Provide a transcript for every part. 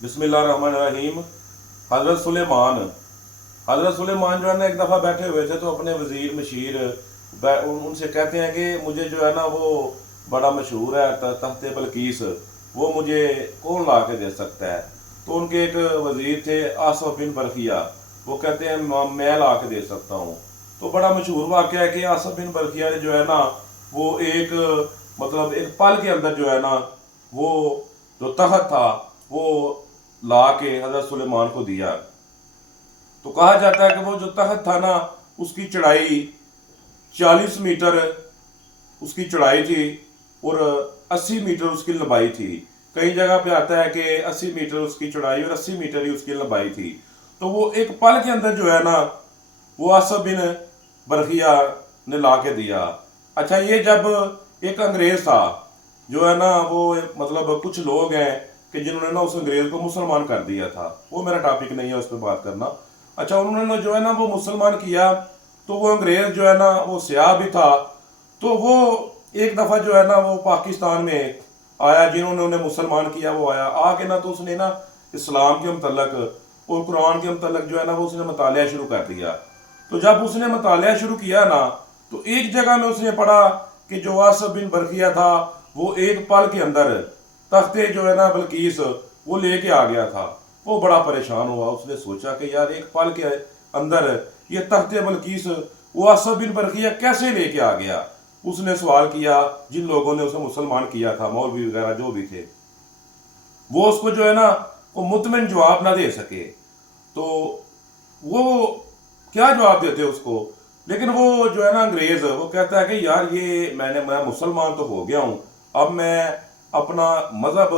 बिस्मिल्लाहिर्रहमानिर्रहीम। हज़रत सुलेमान जो है ना एक दफ़ा बैठे हुए थे तो अपने वज़ीर मशीर उनसे कहते हैं कि मुझे जो है ना वो बड़ा मशहूर है तख्ते बल्कीस, वो मुझे कौन ला के दे सकता है। तो उनके एक वज़ीर थे आसफ बिन बरखिया, वो कहते हैं मैं ला के दे सकता हूँ। तो बड़ा मशहूर वाक़या है कि आसफ बिन बरखिया ने जो है ना वो एक मतलब एक पल के अंदर जो है ना वो जो तख्त था वो ला के हज़रत सुलेमान को दिया। तो कहा जाता है कि वो जो तख्त था ना उसकी चढ़ाई 40 मीटर उसकी चढ़ाई थी और 80 मीटर उसकी लंबाई थी। कई जगह पे आता है कि 80 मीटर उसकी चढ़ाई और 80 मीटर ही उसकी लंबाई थी। तो वो एक पल के अंदर जो है ना वो आसफ बिन बरखिया ने ला के दिया। अच्छा, ये जब एक अंग्रेज था जो है ना वो मतलब कुछ लोग हैं कि जिन्होंने ना उस अंग्रेज को मुसलमान कर दिया था, वो मेरा टॉपिक नहीं है उस पर बात करना। अच्छा, उन्होंने जो है ना वो मुसलमान किया, तो वो अंग्रेज जो है ना वो स्याह भी था। तो वो एक दफ़ा जो है ना वो पाकिस्तान में आया, जिन्होंने उन्हें मुसलमान किया वो आया आके ना, तो उसने ना इस्लाम के मतलब और कुरान के मतलब जो है ना वो उसने मतालिया शुरू कर दिया। तो जब उसने मतालिया शुरू किया ना तो एक जगह में उसने पढ़ा कि जो आसफ बिन बरखिया था वो एक पल के अंदर तख्ते जो है ना बल्कीस वो लेके आ गया था। वो बड़ा परेशान हुआ, उसने सोचा कि यार एक पल के अंदर ये तख्ते बल्कीस वो आसफ बिन बरखिया कैसे लेके आ गया। उसने सवाल किया जिन लोगों ने उसे मुसलमान किया था, मौलवी वगैरह जो भी थे, वो उसको जो है ना वो मुतमिन जवाब ना दे सके। तो वो क्या जवाब देते उसको। लेकिन वो जो है ना अंग्रेज वो कहता है कि यार ये मैं मुसलमान तो हो गया हूँ, अब मैं अपना मज़हब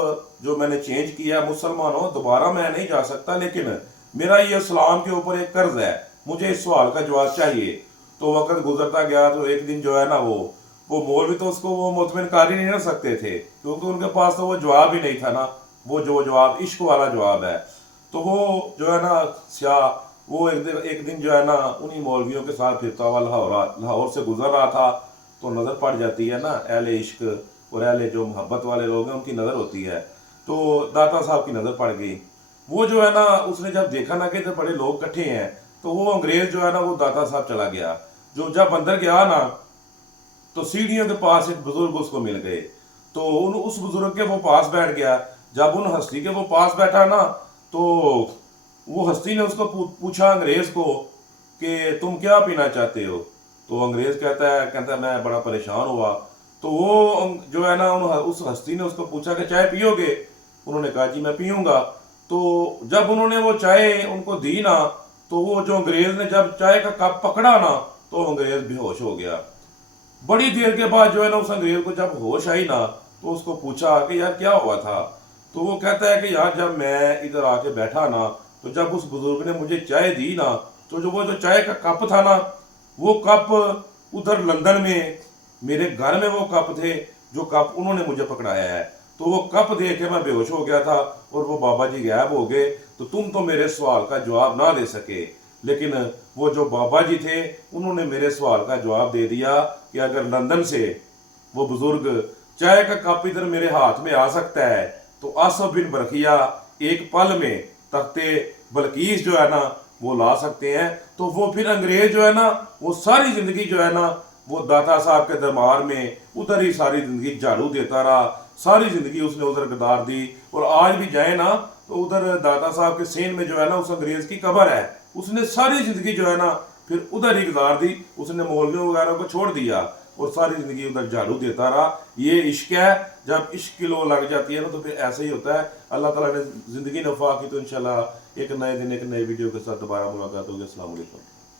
जो मैंने चेंज किया मुसलमान हो दोबारा मैं नहीं जा सकता, लेकिन मेरा ये इस्लाम के ऊपर एक कर्ज है, मुझे इस सवाल का जवाब चाहिए। तो वक्त गुजरता गया तो एक दिन जो है ना वो मौलवी तो उसको वो मुतमिन कर ही नहीं रह सकते थे, क्योंकि उनके पास तो वो जवाब ही नहीं था ना, वो जो जवाब इश्क वाला जवाब है। तो वो जो है ना स्याह वो एक दिन जो है ना उन्हीं मौलवियों के साथ फिरता हुआ लाहौर से गुजर रहा था। तो नज़र पड़ जाती है ना अहले इश्क और अहले जो मोहब्बत वाले लोग हैं उनकी नज़र होती है। तो दाता साहब की नज़र पड़ गई। वो जो है ना उसने जब देखा ना कि इधर बड़े लोग इकट्ठे हैं, तो वो अंग्रेज जो है ना वो दाता साहब चला गया। जो जब अंदर गया ना तो सीढ़ियों के पास एक बुजुर्ग उसको मिल गए। तो उस बुजुर्ग के वो पास बैठ गया। जब उन हस्ती के वो पास बैठा ना तो वो हस्ती ने उसको पूछा अंग्रेज को कि तुम क्या पीना चाहते हो। तो अंग्रेज कहता है मैं बड़ा परेशान हुआ। तो वो जो है ना उस हस्ती ने उसको पूछा कि चाय पियोगे। उन्होंने कहा जी मैं पीऊँगा। तो जब उन्होंने वो चाय उनको दी ना तो वो जो अंग्रेज ने जब चाय का कप पकड़ा ना तो अंग्रेज बेहोश हो गया। बड़ी देर के बाद जो है ना उस अंग्रेज को जब होश आई ना तो उसको पूछा कि यार क्या हुआ था। तो वो कहता है कि यार जब मैं इधर आके बैठा ना तो जब उस बुजुर्ग ने मुझे चाय दी ना तो जो वो जो चाय का कप था ना वो कप उधर लंदन में मेरे घर में वो कप थे जो कप उन्होंने मुझे पकड़ाया है। तो वो कप देख के मैं बेहोश हो गया था और वो बाबा जी गायब हो गए। तो तुम तो मेरे सवाल का जवाब ना दे सके, लेकिन वो जो बाबा जी थे उन्होंने मेरे सवाल का जवाब दे दिया कि अगर लंदन से वो बुजुर्ग चाय का कप इधर मेरे हाथ में आ सकता है तो आसफ बिन बरखिया एक पल में तख्ते बल्कीस जो है ना वो ला सकते हैं। तो वो फिर अंग्रेज जो है ना वो सारी जिंदगी जो है ना वो दाता साहब के दरबार में उधर ही सारी जिंदगी झाड़ू देता रहा, सारी जिंदगी उसने उधर गुजार दी। और आज भी जाए ना तो उधर दाता साहब के सेन में जो है ना उस अंग्रेज की कब्र है। उसने सारी जिंदगी जो है ना फिर उधर ही गुजार दी, उसने मौलवियों वगैरह को छोड़ दिया और सारी जिंदगी उधर झाड़ू देता रहा। ये इश्क है, जब इश्क की लो लग जाती है ना तो फिर ऐसे ही होता है। अल्लाह ताला ने जिंदगी नफा की तो इंशाल्लाह एक नए दिन एक नए वीडियो के साथ दोबारा मुलाकात होगी। अस्सलाम वालेकुम।